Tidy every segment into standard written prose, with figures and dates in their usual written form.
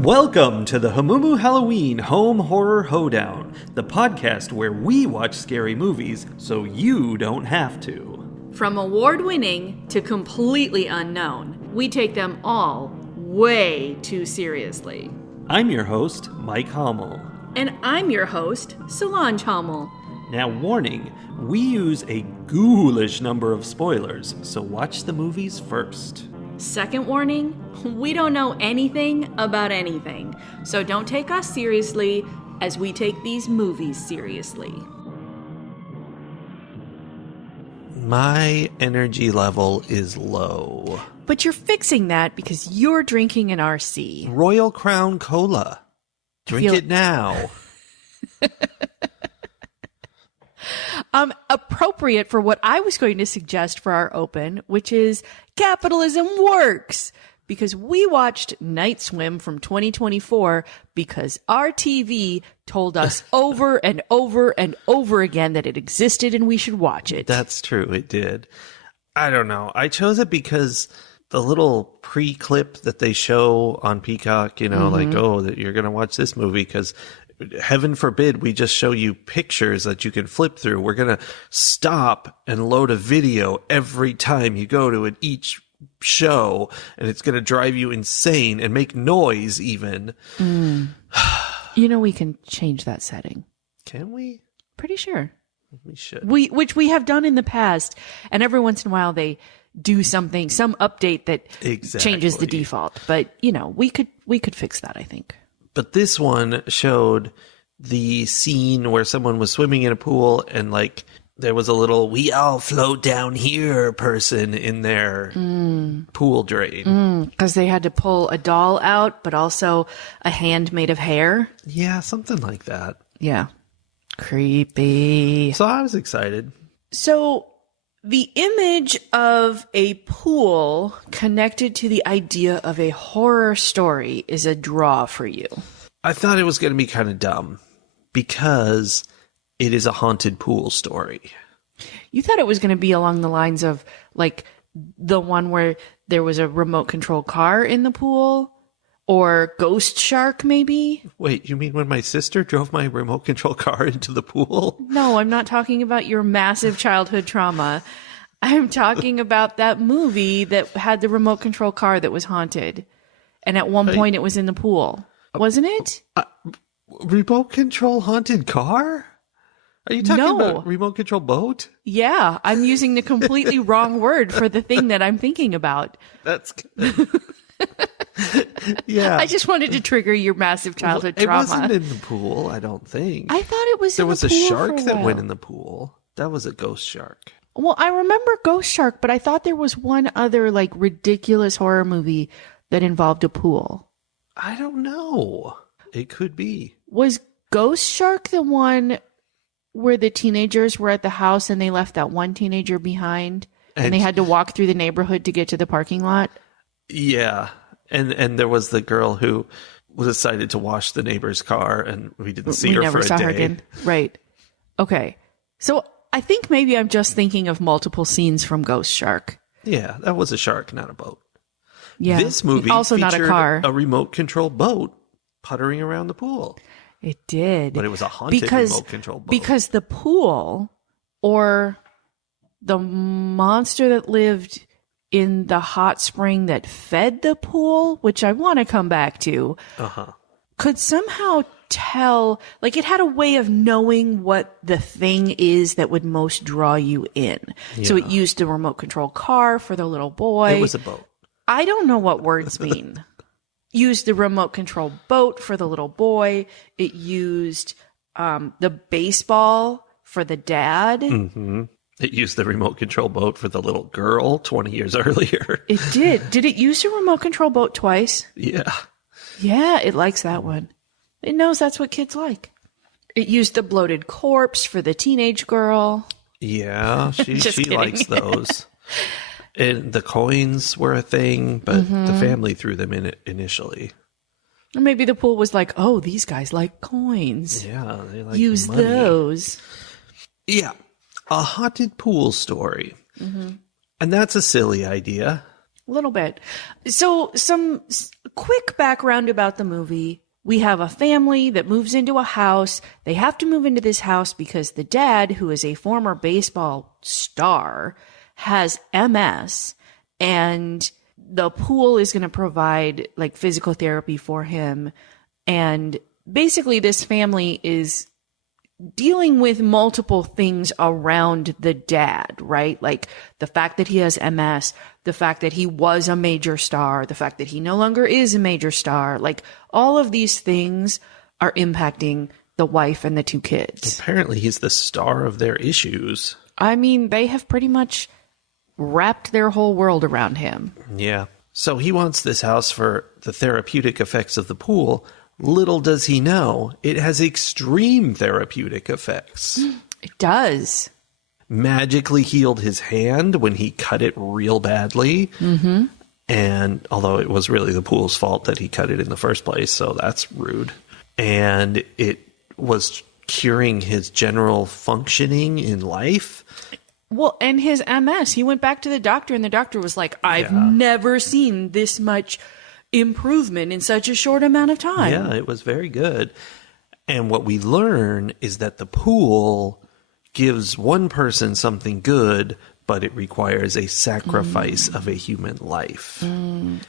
Welcome to the Hamumu Halloween Home Horror Hoedown, the podcast where we watch scary movies so you don't have to. From award-winning to completely unknown, we take them all way too seriously. I'm your host, Mike Hommel. And I'm your host, Solange Hommel. Now, warning, we use a ghoulish number of spoilers, so watch the movies first. Second warning, we don't know anything about anything, so don't take us seriously as we take these movies seriously. My energy level is low. But you're fixing that because you're drinking an RC. Royal Crown Cola. Drink it now. Appropriate for what I was going to suggest for our open, which is Capitalism Works. Because we watched Night Swim from 2024 because our TV told us over and over and over again that it existed and we should watch it. That's true, it did. I don't know. I chose it because the little pre-clip that they show on Peacock, like, oh, that you're going to watch this movie because heaven forbid we just show you pictures that you can flip through. We're going to stop and load a video every time you go to each show, and it's going to drive you insane and make noise even. We can change that setting. Can we? Pretty sure. We should. Which we have done in the past, and every once in a while they do something, some update that changes the default. But, we could fix that, I think. But this one showed the scene where someone was swimming in a pool and there was a little "we all float down here" person in their pool drain. Because they had to pull a doll out, but also a hand made of hair. Yeah, something like that. Yeah. Creepy. So I was excited. So the image of a pool connected to the idea of a horror story is a draw for you. I thought it was going to be kind of dumb because it is a haunted pool story. You thought it was going to be along the lines of the one where there was a remote control car in the pool, or Ghost Shark maybe? Wait, you mean when my sister drove my remote control car into the pool? No, I'm not talking about your massive childhood trauma. I'm talking about that movie that had the remote control car that was haunted. And at one point it was in the pool. Wasn't it? Remote control haunted car? Are you talking about remote control boat? Yeah, I'm using the completely wrong word for the thing that I'm thinking about. That's good. Yeah. I just wanted to trigger your massive childhood trauma. It wasn't in the pool, I don't think. I thought it was in the pool. There was a shark that went in the pool. That was a ghost shark. Well, I remember Ghost Shark, but I thought there was one other ridiculous horror movie that involved a pool. I don't know. It could be. Was Ghost Shark the one where the teenagers were at the house and they left that one teenager behind and they had to walk through the neighborhood to get to the parking lot? Yeah. And there was the girl who decided to wash the neighbor's car and we didn't see her for a day. We never saw her again. Right. Okay. So I think maybe I'm just thinking of multiple scenes from Ghost Shark. Yeah, that was a shark, not a boat. Yeah. This movie also featured not a car. A remote control boat puttering around the pool. It did. But it was a haunted remote control boat. Because the pool, or the monster that lived in the hot spring that fed the pool, which I want to come back to, could somehow tell, it had a way of knowing what the thing is that would most draw you in. Yeah. So it used the remote control car for the little boy. It was a boat. I don't know what words mean. Used the remote control boat for the little boy. It used the baseball for the dad. Mm-hmm. It used the remote control boat for the little girl 20 years earlier. It did. Did it use the remote control boat twice? Yeah. Yeah, it likes that one. It knows that's what kids like. It used the bloated corpse for the teenage girl. Yeah, she likes those. And the coins were a thing, but the family threw them in it initially. Or maybe the pool was like, oh, these guys like coins. Yeah, they like use money. Those. Yeah, a haunted pool story. And that's a silly idea. A little bit. So some quick background about the movie. We have a family that moves into a house. They have to move into this house because the dad, who is a former baseball star, has MS, and the pool is going to provide like physical therapy for him. And basically this family is dealing with multiple things around the dad, right? Like the fact that he has MS, the fact that he was a major star, the fact that he no longer is a major star. Like all of these things are impacting the wife and the two kids. Apparently he's the star of their issues. I mean, they have pretty much wrapped their whole world around him. Yeah. So he wants this house for the therapeutic effects of the pool. Little does he know, it has extreme therapeutic effects. It does. Magically healed his hand when he cut it real badly. Mm-hmm. And although it was really the pool's fault that he cut it in the first place, so that's rude. And it was curing his general functioning in life. Well, and his MS, he went back to the doctor and the doctor was like, I've never seen this much improvement in such a short amount of time. Yeah, it was very good. And what we learn is that the pool gives one person something good, but it requires a sacrifice of a human life.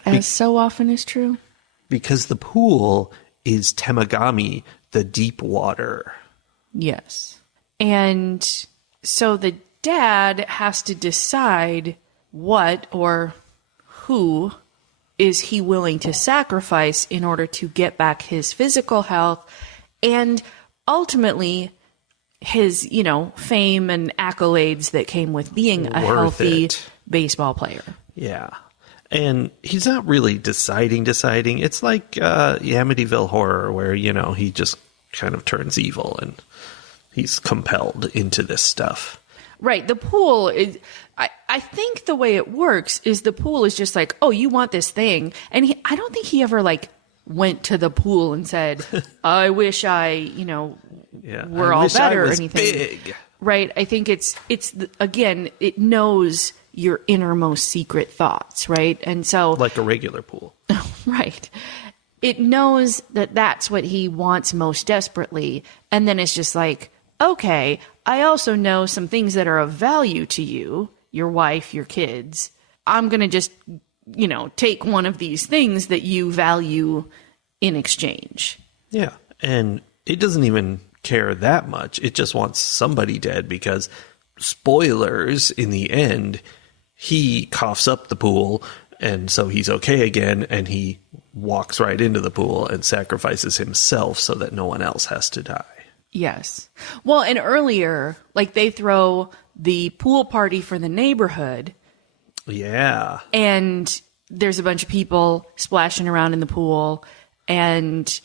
As so often is true. Because the pool is Temagami, the deep water. Yes. And so the dad has to decide what or who is he willing to sacrifice in order to get back his physical health and ultimately his, fame and accolades that came with being a healthy baseball player. Yeah. And he's not really deciding. It's like Amityville Horror where, he just kind of turns evil and he's compelled into this stuff. Right. The pool is, I think the way it works is the pool is just like, oh, you want this thing. And I don't think he ever went to the pool and said, I wish I, were all better or anything. Big. Right. I think it's again, it knows your innermost secret thoughts. Right. And so like a regular pool. Right. It knows that that's what he wants most desperately. And then it's just like, okay, I also know some things that are of value to you, your wife, your kids. I'm going to just, take one of these things that you value in exchange. Yeah. And it doesn't even care that much. It just wants somebody dead because, spoilers, in the end, he coughs up the pool and so he's okay again and he walks right into the pool and sacrifices himself so that no one else has to die. Yes. Well, and earlier, they throw the pool party for the neighborhood. Yeah. And there's a bunch of people splashing around in the pool, and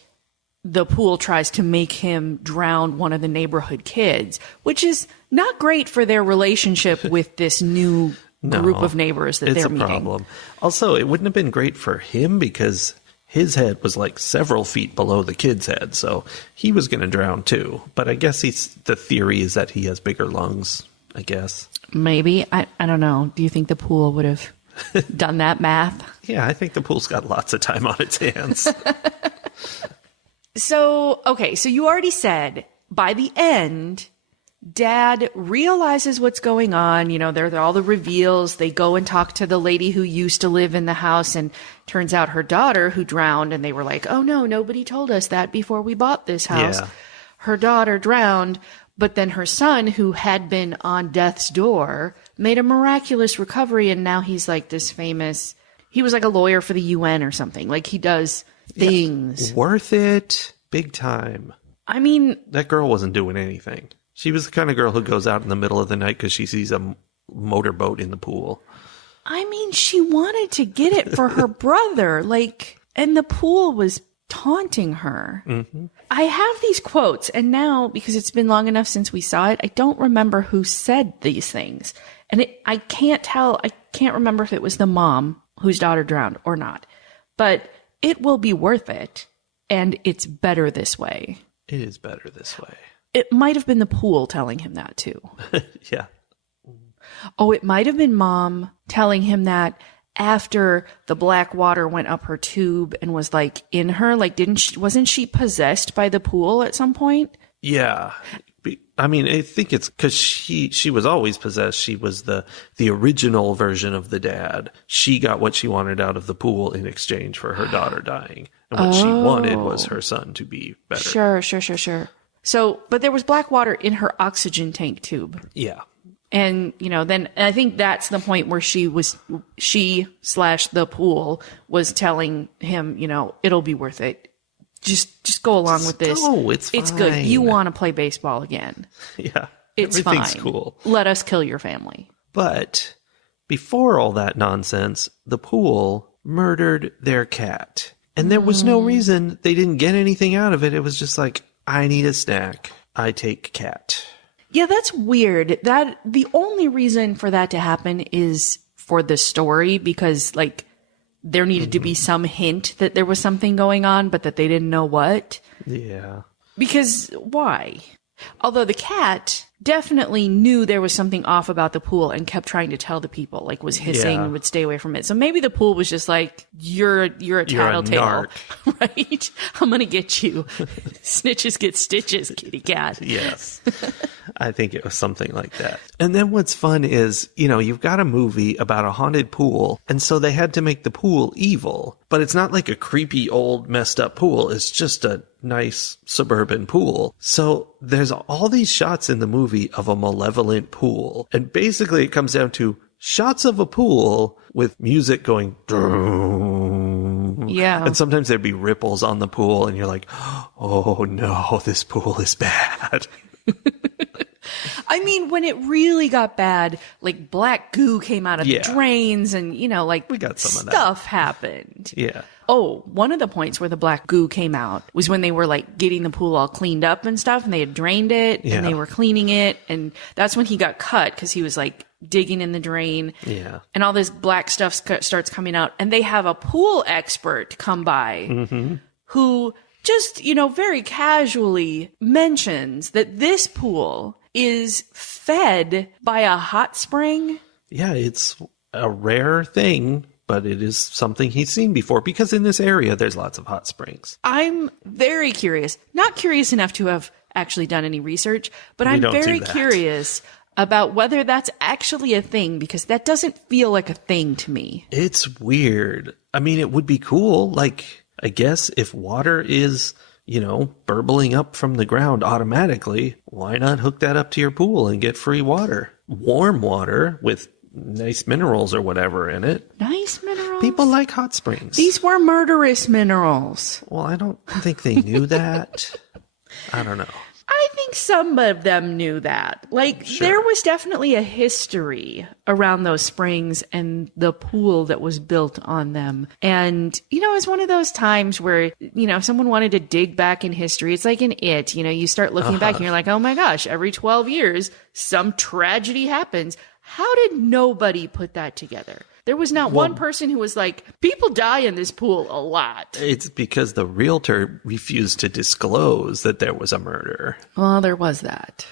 the pool tries to make him drown one of the neighborhood kids, which is not great for their relationship with this new group of neighbors that they're meeting. It's a problem. Also, it wouldn't have been great for him because his head was several feet below the kid's head, so he was going to drown too. But I guess the theory is that he has bigger lungs, I guess. Maybe. I don't know. Do you think the pool would have done that math? Yeah, I think the pool's got lots of time on its hands. So you already said by the end, Dad realizes what's going on. There are all the reveals. They go and talk to the lady who used to live in the house, and turns out her daughter who drowned, and they were like, oh no, nobody told us that before we bought this house. Yeah. Her daughter drowned, but then her son, who had been on death's door, made a miraculous recovery, and now he's this famous, he was a lawyer for the UN or something. He does things. Yeah, worth it. Big time. I mean, that girl wasn't doing anything. She was the kind of girl who goes out in the middle of the night because she sees a motorboat in the pool. I mean, she wanted to get it for her brother, and the pool was taunting her. Mm-hmm. I have these quotes, and now, because it's been long enough since we saw it, I don't remember who said these things. And I can't remember if it was the mom whose daughter drowned or not. But it will be worth it, and it's better this way. It is better this way. It might have been the pool telling him that, too. Yeah. Oh, it might have been Mom telling him that, after the black water went up her tube and was like in her? Like, wasn't she possessed by the pool at some point? Yeah. I mean, I think it's because she was always possessed. She was the original version of the dad. She got what she wanted out of the pool in exchange for her daughter dying. And what she wanted was her son to be better. Sure. So, but there was black water in her oxygen tank tube. Yeah. And, then I think that's the point where she/the pool was telling him, it'll be worth it. Just go along with this. Oh, it's fine. It's good. You want to play baseball again. Yeah. It's everything's fine. Cool. Let us kill your family. But before all that nonsense, the pool murdered their cat. And there was no reason. They didn't get anything out of it. It was just like, I need a snack. I take cat. Yeah, that's weird. That the only reason for that to happen is for the story, because like there needed to be some hint that there was something going on, but that they didn't know what. Yeah. Because why? Although the cat definitely knew there was something off about the pool and kept trying to tell the people, like was hissing and would stay away from it. So maybe the pool was just like, you're a tattletale, right? I'm going to get you. Snitches get stitches, kitty cat. Yes. I think it was something like that. And then what's fun is, you've got a movie about a haunted pool, and so they had to make the pool evil. But it's not like a creepy old messed up pool. It's just a nice suburban pool. So there's all these shots in the movie of a malevolent pool. And basically it comes down to shots of a pool with music going. Yeah. And sometimes there'd be ripples on the pool and you're like, oh no, this pool is bad. I mean, when it really got bad, like black goo came out of the drains and, we got some of that. Stuff happened. Yeah. Oh, one of the points where the black goo came out was when they were like getting the pool all cleaned up and stuff, and they had drained it and they were cleaning it. And that's when he got cut because he was like digging in the drain. Yeah. And all this black stuff starts coming out. And they have a pool expert come by who just, very casually mentions that this pool is fed by a hot spring. Yeah, it's a rare thing, but it is something he's seen before because in this area, there's lots of hot springs. I'm very curious, not curious enough to have actually done any research, but I'm very curious about whether that's actually a thing, because that doesn't feel like a thing to me. It's weird. I mean, it would be cool. Like, I guess if water is, burbling up from the ground automatically, why not hook that up to your pool and get free water? Warm water with nice minerals or whatever in it. Nice minerals? People like hot springs. These were murderous minerals. Well, I don't think they knew that. I don't know. I think some of them knew that. There was definitely a history around those springs and the pool that was built on them. And, it's one of those times where, if someone wanted to dig back in history, it's like in It, you start looking back and you're like, oh my gosh, every 12 years, some tragedy happens. How did nobody put that together? There was not one person who was like, people die in this pool a lot. It's because the realtor refused to disclose that there was a murder. Well, there was that.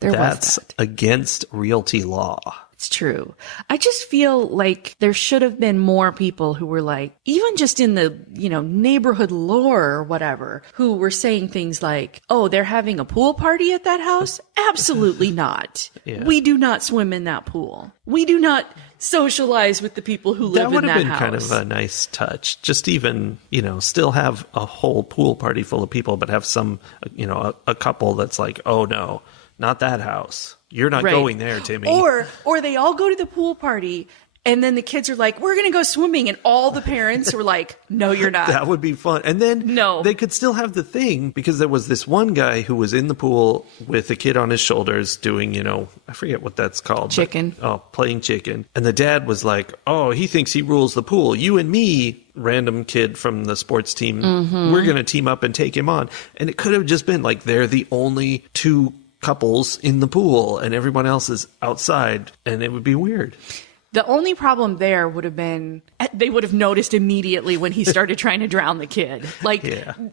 That's against realty law. It's true. I just feel like there should have been more people who were like, even just in the, neighborhood lore or whatever, who were saying things like, oh, they're having a pool party at that house? Absolutely not. Yeah. We do not swim in that pool. We do not socialize with the people who live in that house. That would have been kind of a nice touch. Just even, still have a whole pool party full of people, but have some, a couple that's like, oh no, not that house. You're not going there, Timmy. Or they all go to the pool party, and then the kids are like, we're going to go swimming. And all the parents were like, no, you're not. That would be fun. And then they could still have the thing, because there was this one guy who was in the pool with a kid on his shoulders doing, I forget what that's called. Chicken. Playing chicken. And the dad was like, oh, he thinks he rules the pool. You and me, random kid from the sports team, we're going to team up and take him on. And it could have just been like, they're the only two couples in the pool and everyone else is outside, and it would be weird. The only problem there would have been they would have noticed immediately when he started trying to drown the kid.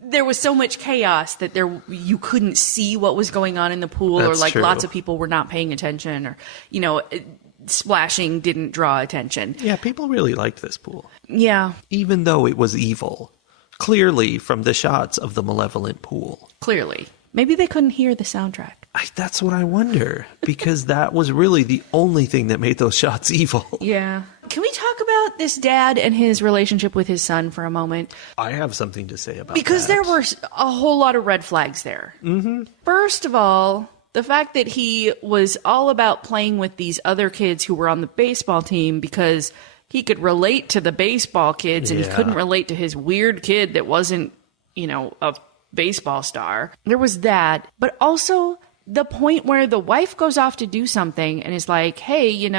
There was so much chaos that you couldn't see what was going on in the pool. That's or true. Lots of people were not paying attention, or splashing didn't draw attention. Yeah, people really liked this pool. Yeah. Even though it was evil. Clearly from the shots of the malevolent pool. Clearly. Maybe they couldn't hear the soundtrack. That's what I wonder, because that was really the only thing that made those shots evil. Yeah. Can we talk about this dad and his relationship with his son for a moment? I have something to say about because that. there were a whole lot of red flags there. Mm-hmm. First of all, the fact that he was all about playing with these other kids who were on the baseball team because he could relate to the baseball kids and he couldn't relate to his weird kid that wasn't, a baseball star. There was that, but also the point where the wife goes off to do something and is like, hey,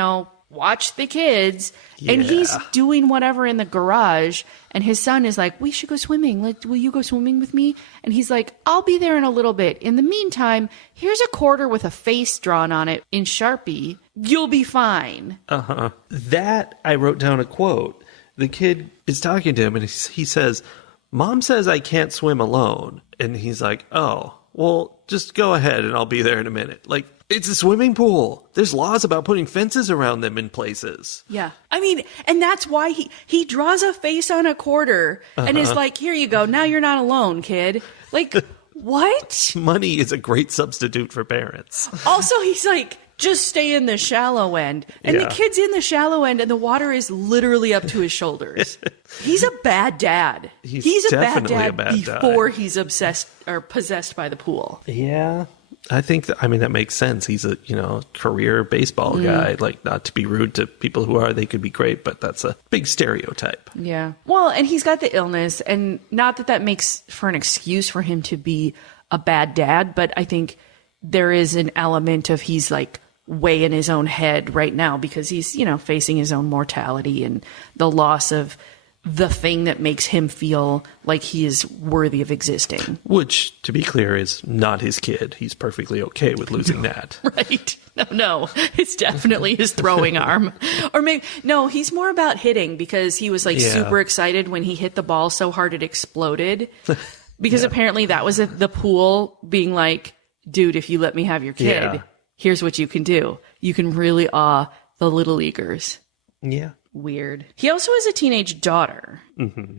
watch the kids. Yeah. And he's doing whatever in the garage. And his son is like, we should go swimming. Like, will you go swimming with me? And he's like, I'll be there in a little bit. In the meantime, here's a quarter with a face drawn on it in Sharpie. You'll be fine. Uh-huh. That, I wrote down a quote. The kid is talking to him and he says, Mom says I can't swim alone. And he's like, oh, well, just go ahead and I'll be there in a minute. Like, it's a swimming pool. There's laws about putting fences around them in places. Yeah. I mean, and that's why he draws a face on a quarter and is like, here you go. Now you're not alone, kid. Like, what? Money is a great substitute for parents. Also, he's like, just stay in the shallow end. And the kid's in the shallow end and the water is literally up to his shoulders. He's a bad dad. He's a bad dad before he's obsessed or possessed by the pool. Yeah. I think that makes sense. He's a, career baseball guy. Like, not to be rude to people who are, they could be great, but that's a big stereotype. Yeah. Well, and he's got the illness, and not that makes for an excuse for him to be a bad dad, but I think there is an element of he's like way in his own head right now because he's, facing his own mortality and the loss of the thing that makes him feel like he is worthy of existing. Which, to be clear, is not his kid. He's perfectly okay with losing that. Right. No. It's definitely his throwing arm. Or maybe, no, he's more about hitting because he was super excited when he hit the ball so hard it exploded. Because apparently that was the pool being like, dude, if you let me have your kid, here's what you can do. You can really awe the little leaguers. Yeah. Weird. He also has a teenage daughter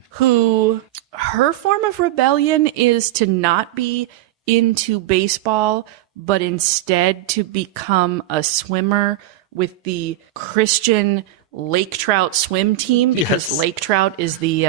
who her form of rebellion is to not be into baseball, but instead to become a swimmer with the Christian Lake Trout swim team because Lake Trout is the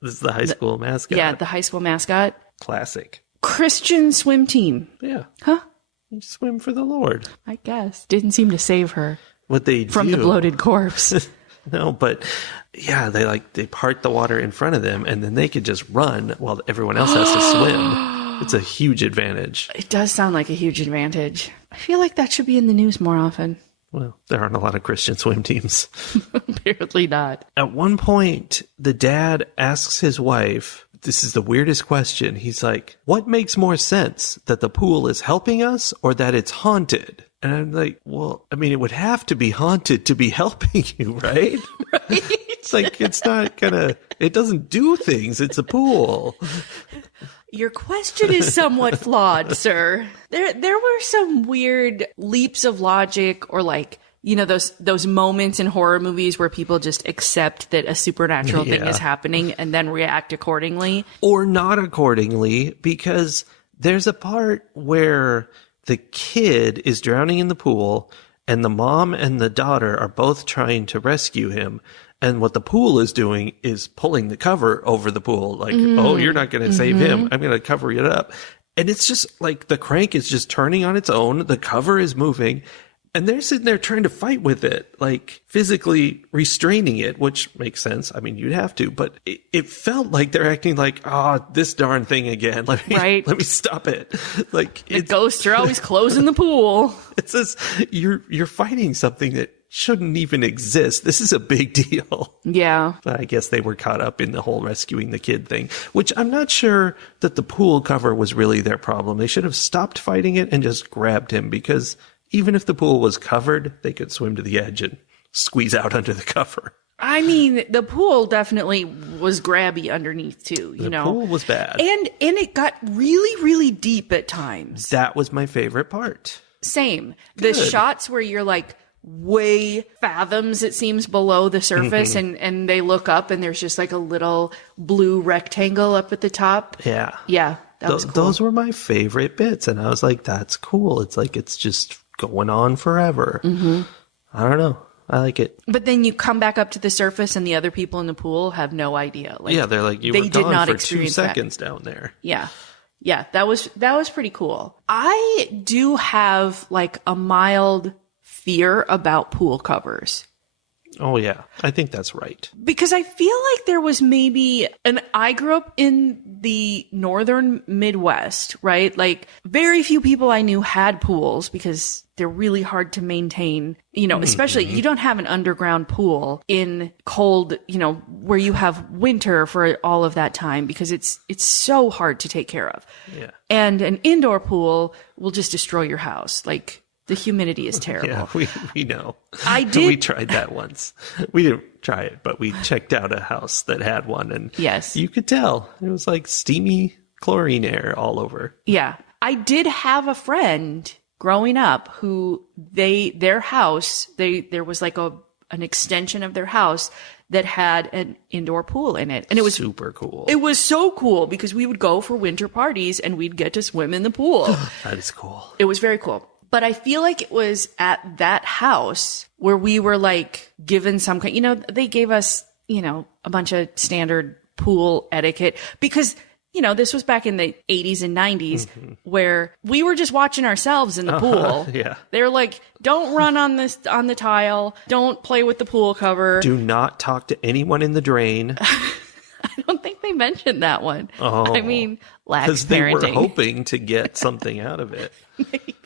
this is the high school mascot. Yeah, the high school mascot. Classic. Christian swim team. Yeah. Huh? You swim for the Lord. I guess. Didn't seem to save her. What they from do. The bloated corpse. No, but they part the water in front of them and then they could just run while everyone else has to swim. It's a huge advantage. It does sound like a huge advantage. I feel like that should be in the news more often. Well, there aren't a lot of Christian swim teams. Apparently not. At one point, the dad asks his wife, this is the weirdest question. He's like, what makes more sense, that the pool is helping us or that it's haunted? And I'm like, well, I mean, it would have to be haunted to be helping you, right? Right. It's like, it's not it doesn't do things. It's a pool. Your question is somewhat flawed, sir. There were some weird leaps of logic or those moments in horror movies where people just accept that a supernatural thing is happening and then react accordingly. Or not accordingly, because there's a part where the kid is drowning in the pool and the mom and the daughter are both trying to rescue him. And what the pool is doing is pulling the cover over the pool. Like, oh, you're not going to save him. I'm going to cover it up. And it's just like the crank is just turning on its own. The cover is moving. And they're sitting there trying to fight with it, like physically restraining it, which makes sense. I mean, you'd have to, but it felt like they're acting like, this darn thing again. Let me stop it. Like the ghosts are always closing the pool. It's just, you're fighting something that shouldn't even exist. This is a big deal. Yeah. But I guess they were caught up in the whole rescuing the kid thing, which I'm not sure that the pool cover was really their problem. They should have stopped fighting it and just grabbed him, because even if the pool was covered, they could swim to the edge and squeeze out under the cover. I mean, the pool definitely was grabby underneath too, The pool was bad. And it got really, really deep at times. That was my favorite part. Same. Good. The shots where you're like, way fathoms, it seems, below the surface, and they look up and there's just like a little blue rectangle up at the top. Yeah. Yeah, that was cool. Those were my favorite bits, and I was like, that's cool. It's like it's just going on forever. I don't know. I like it. But then you come back up to the surface and the other people in the pool have no idea. Like, yeah, they're like, you they were did gone not for 2 experience seconds down there. Yeah. Yeah, that was pretty cool. I do have like a mild fear about pool covers. Oh, yeah. I think that's right. Because I feel like there was maybe, and I grew up in the northern Midwest, right? Like very few people I knew had pools because they're really hard to maintain, you know, especially you don't have an underground pool in cold, you know, where you have winter for all of that time because it's so hard to take care of. Yeah. And an indoor pool will just destroy your house. Like, the humidity is terrible. Yeah, we know. I did. We tried that once. We didn't try it, but we checked out a house that had one, and yes, you could tell it was like steamy chlorine air all over. Yeah, I did have a friend growing up who their house there was like an extension of their house that had an indoor pool in it, and it was super cool. It was so cool because we would go for winter parties and we'd get to swim in the pool. That is cool. It was very cool. But I feel like it was at that house where we were like given some kind, you know, they gave us, you know, a bunch of standard pool etiquette because, you know, this was back in the 80s and 90s where we were just watching ourselves in the pool. Yeah. They were like, don't run on the tile. Don't play with the pool cover. Do not talk to anyone in the drain. I don't think they mentioned that one. Oh, I mean, lax because they parenting. were hoping to get something out of it. Maybe.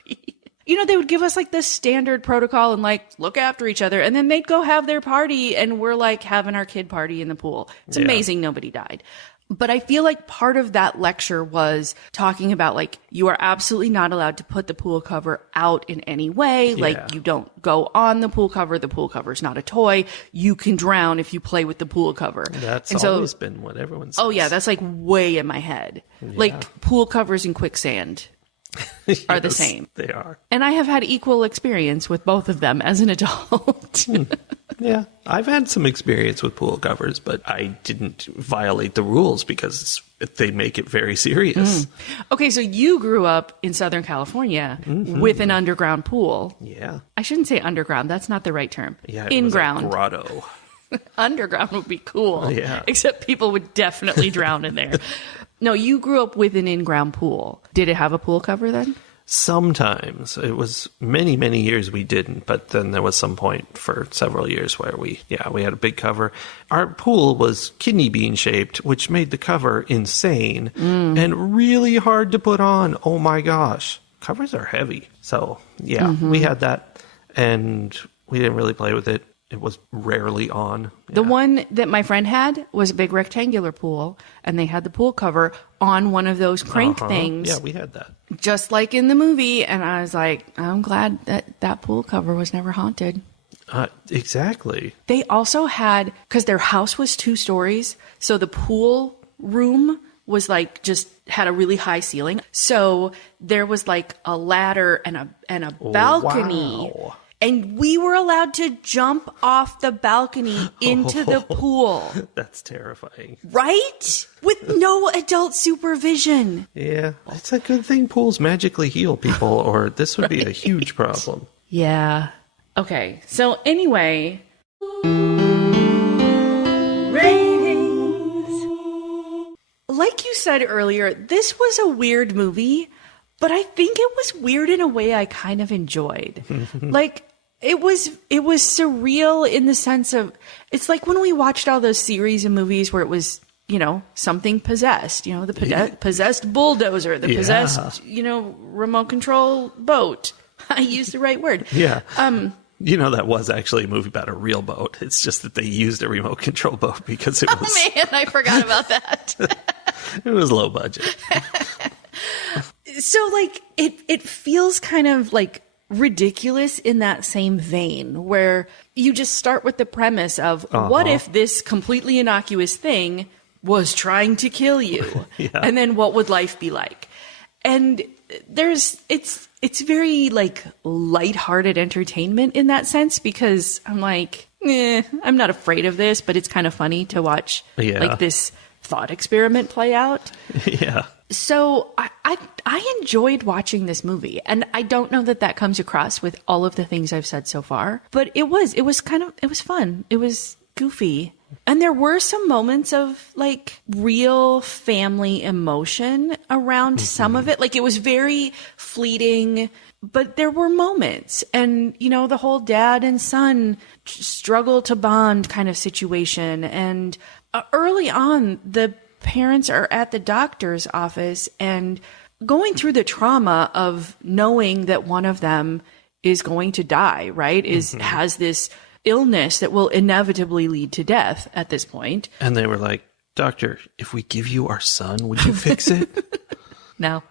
You know, they would give us like this standard protocol and like look after each other. And then they'd go have their party and we're like having our kid party in the pool. It's amazing nobody died. But I feel like part of that lecture was talking about like, you are absolutely not allowed to put the pool cover out in any way. Yeah. Like you don't go on the pool cover. The pool cover is not a toy. You can drown if you play with the pool cover. That's always been what everyone says. Oh yeah, that's like way in my head. Yeah. Like pool covers and quicksand are the same. They are. And I have had equal experience with both of them as an adult. Yeah, I've had some experience with pool covers, but I didn't violate the rules because they make it very serious. Okay, so you grew up in Southern California with an underground pool. Yeah. I shouldn't say underground. That's not the right term. Yeah, in-ground. Was a grotto. Underground would be cool. Yeah. Except people would definitely drown in there. No, you grew up with an in-ground pool. Did it have a pool cover then? Sometimes. It was many, many years we didn't, but then there was some point for several years where we had a big cover. Our pool was kidney bean shaped, which made the cover insane and really hard to put on. Oh my gosh. Covers are heavy. So, yeah, we had that and we didn't really play with it. It was rarely on. Yeah. The one that my friend had was a big rectangular pool, and they had the pool cover on one of those crank things. Yeah, we had that. Just like in the movie. And I was like, I'm glad that pool cover was never haunted. Exactly. They also had, because their house was 2 stories, so the pool room was like just had a really high ceiling. So there was like a ladder and a balcony. Wow. And we were allowed to jump off the balcony into the pool. That's terrifying. Right? With no adult supervision. Yeah. It's a good thing pools magically heal people, or this would be a huge problem. Yeah. Okay. So anyway. Ratings. Like you said earlier, this was a weird movie, but I think it was weird in a way I kind of enjoyed. Like, it was surreal in the sense of, it's like when we watched all those series of movies where it was, you know, something possessed, you know, the possessed bulldozer, the possessed, you know, remote control boat. I used the right word. Yeah. You know, that was actually a movie about a real boat. It's just that they used a remote control boat because it was... Oh, man, I forgot about that. It was low budget. So, like, it feels kind of, like, ridiculous in that same vein where you just start with the premise of what if this completely innocuous thing was trying to kill you? And then what would life be like? And it's very like lighthearted entertainment in that sense, because I'm like, I'm not afraid of this, but it's kind of funny to watch like this thought experiment play out. Yeah. So I enjoyed watching this movie, and I don't know that comes across with all of the things I've said so far, but it was fun. It was goofy. And there were some moments of like real family emotion around some of it. Like it was very fleeting, but there were moments. And, you know, the whole dad and son struggle to bond kind of situation. And early on, the parents are at the doctor's office and going through the trauma of knowing that one of them is going to die, right? Has this illness that will inevitably lead to death at this point. And they were like, "Doctor, if we give you our son, would you fix it?" No.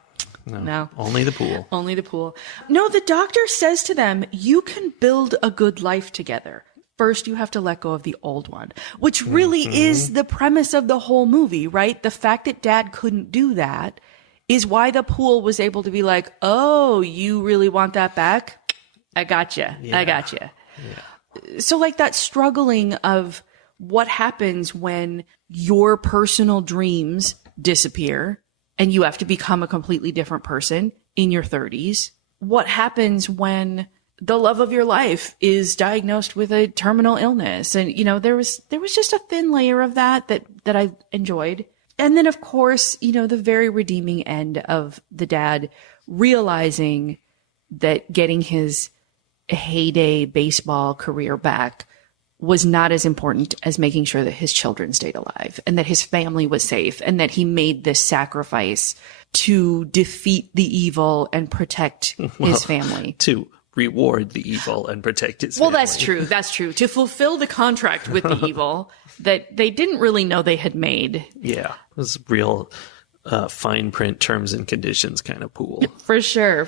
Only the pool. Only the pool. No, the doctor says to them, you can build a good life together. First, you have to let go of the old one, which really is the premise of the whole movie, right? The fact that dad couldn't do that is why the pool was able to be like, oh, you really want that back? I gotcha. Yeah. I gotcha. Yeah. So like that struggling of what happens when your personal dreams disappear and you have to become a completely different person in your 30s. What happens when the love of your life is diagnosed with a terminal illness? And, you know, there was just a thin layer of that I enjoyed. And then, of course, you know, the very redeeming end of the dad realizing that getting his heyday baseball career back was not as important as making sure that his children stayed alive and that his family was safe and that he made this sacrifice to defeat the evil and protect his family. To reward the evil and protect his family. Well, that's true. To fulfill the contract with the evil that they didn't really know they had made. Yeah, it was real fine print terms and conditions kind of pool. For sure.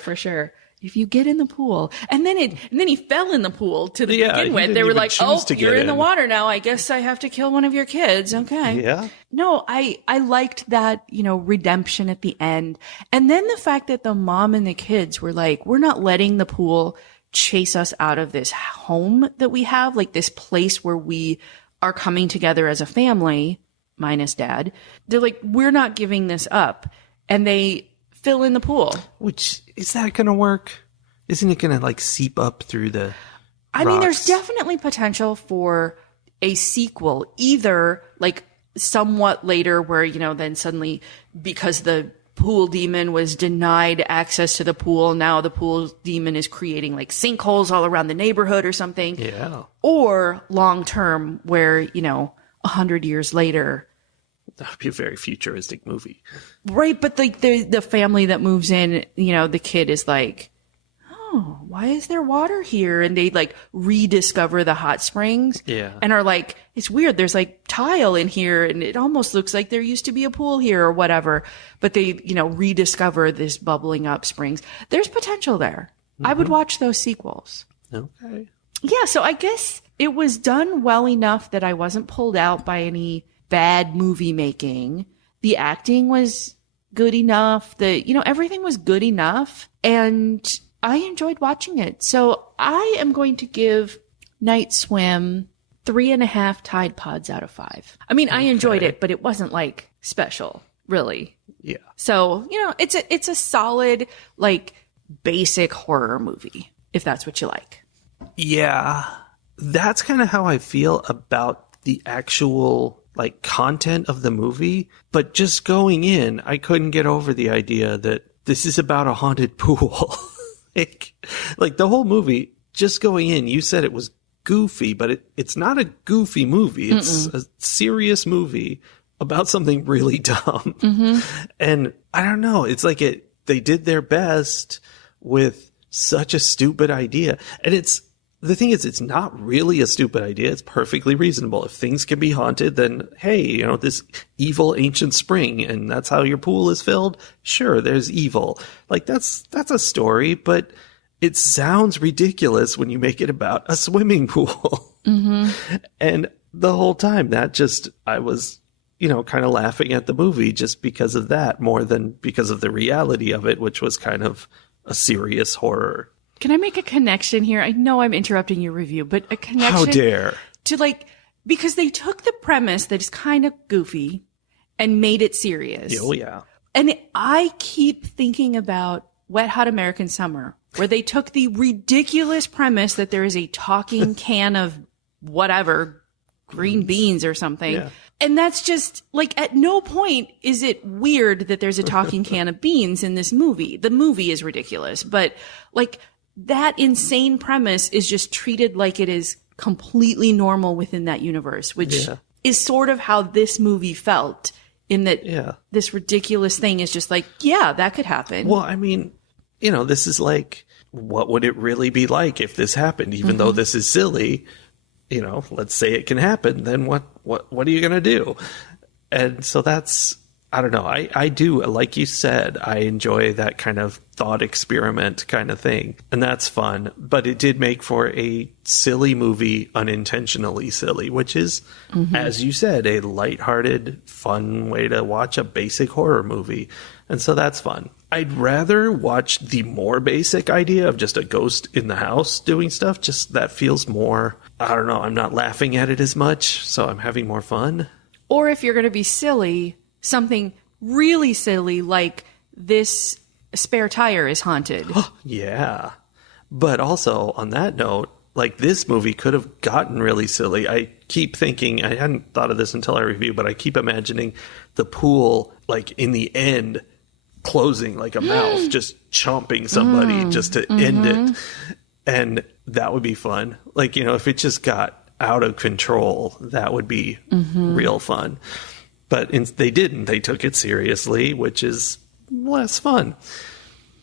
If you get in the pool, and then he fell in the pool to begin with. They were like, "Oh, you're in the water now. I guess I have to kill one of your kids." Okay. Yeah. No, I liked that, you know, redemption at the end, and then the fact that the mom and the kids were like, "We're not letting the pool chase us out of this home that we have, like this place where we are coming together as a family, minus dad." They're like, "We're not giving this up," and they fill in the pool. Which, is that going to work? Isn't it going to like seep up through the I mean, there's definitely potential for a sequel, either like somewhat later where, you know, then suddenly because the pool demon was denied access to the pool, now the pool demon is creating like sinkholes all around the neighborhood or something. Yeah. Or long term where, you know, 100 years later. That would be a very futuristic movie. Right, but the family that moves in, you know, the kid is like, "Oh, why is there water here?" And they like rediscover the hot springs. Yeah. And are like, "It's weird, there's like tile in here and it almost looks like there used to be a pool here," or whatever. But they, you know, rediscover this bubbling up springs. There's potential there. I would watch those sequels. Okay. Yeah, so I guess it was done well enough that I wasn't pulled out by any bad movie making. The acting was good enough. Everything was good enough, and I enjoyed watching it. So I am going to give Night Swim 3.5 Tide Pods out of 5. I mean, I enjoyed it, but it wasn't like special, really. Yeah. So, you know, it's a solid, like, basic horror movie, if that's what you like. Yeah. That's kind of how I feel about the actual like content of the movie, but just going in, I couldn't get over the idea that this is about a haunted pool. like the whole movie, just going in, you said it was goofy, but it's not a goofy movie. It's a serious movie about something really dumb. Mm-hmm. And I don't know, it's like they did their best with such a stupid idea. And the thing is, it's not really a stupid idea. It's perfectly reasonable. If things can be haunted, then, hey, you know, this evil ancient spring, and that's how your pool is filled. Sure, there's evil. Like, that's a story, but it sounds ridiculous when you make it about a swimming pool. Mm-hmm. And the whole time, I was kind of laughing at the movie just because of that more than because of the reality of it, which was kind of a serious horror. Can I make a connection here? I know I'm interrupting your review, but a connection. How dare. To because they took the premise that is kind of goofy and made it serious. Oh, yeah. And I keep thinking about Wet Hot American Summer, where they took the ridiculous premise that there is a talking can of whatever, green beans or something. Yeah. And that's just at no point is it weird that there's a talking can of beans in this movie. The movie is ridiculous, but that insane premise is just treated like it is completely normal within that universe, which is sort of how this movie felt, in that this ridiculous thing is just that could happen. Well, I mean, this is what would it really be like if this happened? Even though this is silly, let's say it can happen, then what are you going to do? And so that's, I don't know. I do, like you said, I enjoy that kind of thought experiment kind of thing. And that's fun. But it did make for a silly movie, unintentionally silly, which is, as you said, a lighthearted, fun way to watch a basic horror movie. And so that's fun. I'd rather watch the more basic idea of just a ghost in the house doing stuff. Just that feels more, I don't know, I'm not laughing at it as much, so I'm having more fun. Or if you're going to be silly, something really silly like this spare tire is haunted. Yeah. But also, on that note, this movie could have gotten really silly. I keep thinking, I hadn't thought of this until I reviewed, but I keep imagining the pool, in the end, closing like a mouth, just chomping somebody just to end it. And that would be fun. If it just got out of control, that would be real fun. But they didn't. They took it seriously, which is less fun.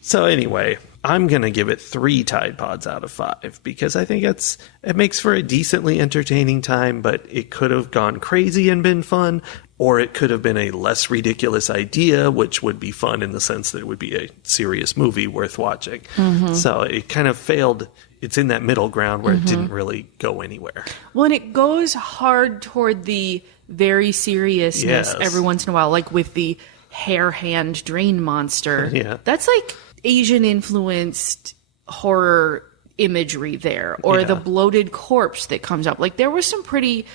So anyway, I'm going to give it 3 Tide Pods out of 5 because I think it makes for a decently entertaining time, but it could have gone crazy and been fun, or it could have been a less ridiculous idea, which would be fun in the sense that it would be a serious movie worth watching. So it kind of failed. It's in that middle ground where it didn't really go anywhere. Well, and it goes hard toward the very seriousness every once in a while, with the hair hand drain monster. Yeah. That's Asian influenced horror imagery there, or the bloated corpse that comes up. There was some pretty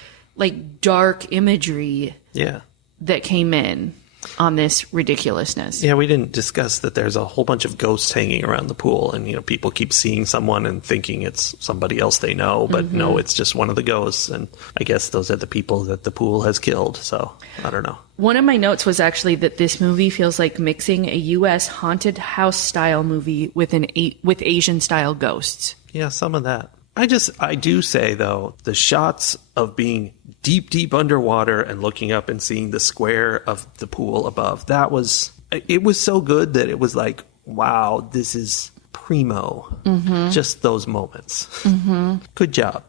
dark imagery that came in on this ridiculousness. Yeah, we didn't discuss that there's a whole bunch of ghosts hanging around the pool, and people keep seeing someone and thinking it's somebody else they know, but no, it's just one of the ghosts, and I guess those are the people that the pool has killed, so I don't know. One of my notes was actually that this movie feels like mixing a U.S. haunted house style movie with with Asian style ghosts. Yeah, some of that. I do say, though, the shots of being deep, deep underwater and looking up and seeing the square of the pool above, it was so good that it was wow, this is primo. Just those moments. Good job.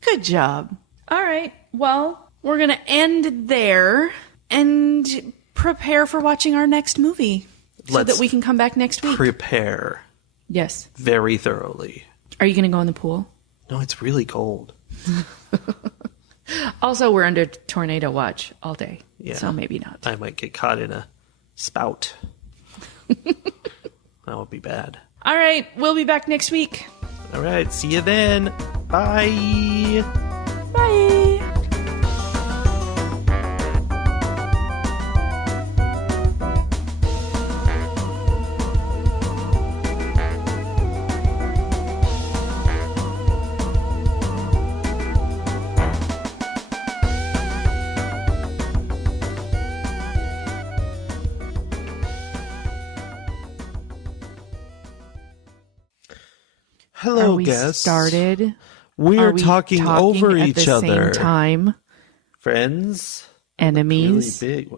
Good job. All right. Well, we're going to end there and prepare for watching our next movie so that we can come back next week. Prepare. Yes. Very thoroughly. Are you going to go in the pool? No, it's really cold. Also, we're under tornado watch all day. Yeah. So maybe not. I might get caught in a spout. That would be bad. All right. We'll be back next week. All right. See you then. Bye. Bye. Hello, guests. Started. We're talking over at each the other. Same time. Friends. Enemies. Really big.